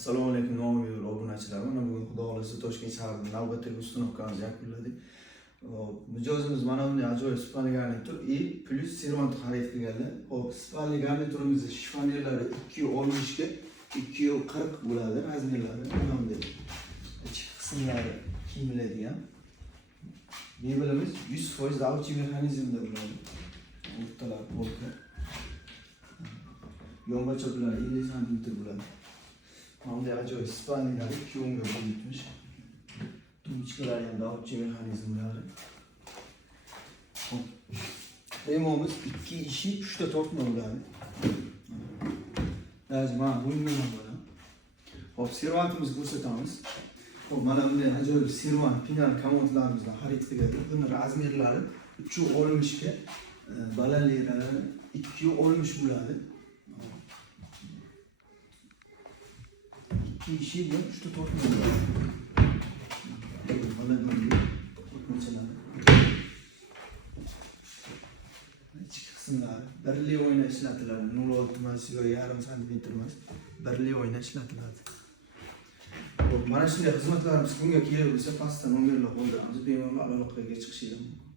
Assalomu alaykum nomli obunachilar. Mana bugun Xudo xolasa Toshkent shahrining navbatdagi ustunovkamizni yakunladik. Mijozimiz mana bunday ajoyib spalni garnitur plus servant xarid qilganlar. Hop, spalni garniturimizning shifonerlari 2.60 ga 2.40 bo'ladi, razmerlari. Mana bunday ichki qismlari kiyiladigan. Mebelimiz 100% davchi mexanizmda bo'ladi. O'rtalar polka. Yonbochoqlar 50 cm bo'ladi. Bunday ajoyib spalnilar 2.10 ga bo'linmiş. Tumchiqlar ham davchi mexanizmlari. Remomiz 2 eshik, 3 ta tortma bo'ladi. Mana bundan bo'ladi. Hop, servantimizga ko'rsatamiz. Hop, mana bunday ajoyib servant pinal komodlarimizdan xarid qilgandik. Buni razmerlari 3.60 ga, balandliklari 2.60 bo'ladi. 2 eshik va 3 ta tortma bo'ladi. İchki qismlari birli o'yna ishlatiladi. 0.6 emas yoki yarim santimetr emas, birli o'yna ishlatiladi. Mana shunday xizmatlarimiz bunga kerak bo'lsa, pastdan nomerlar qoldiramiz, bemalol aloqaga chiqishingiz mumkin.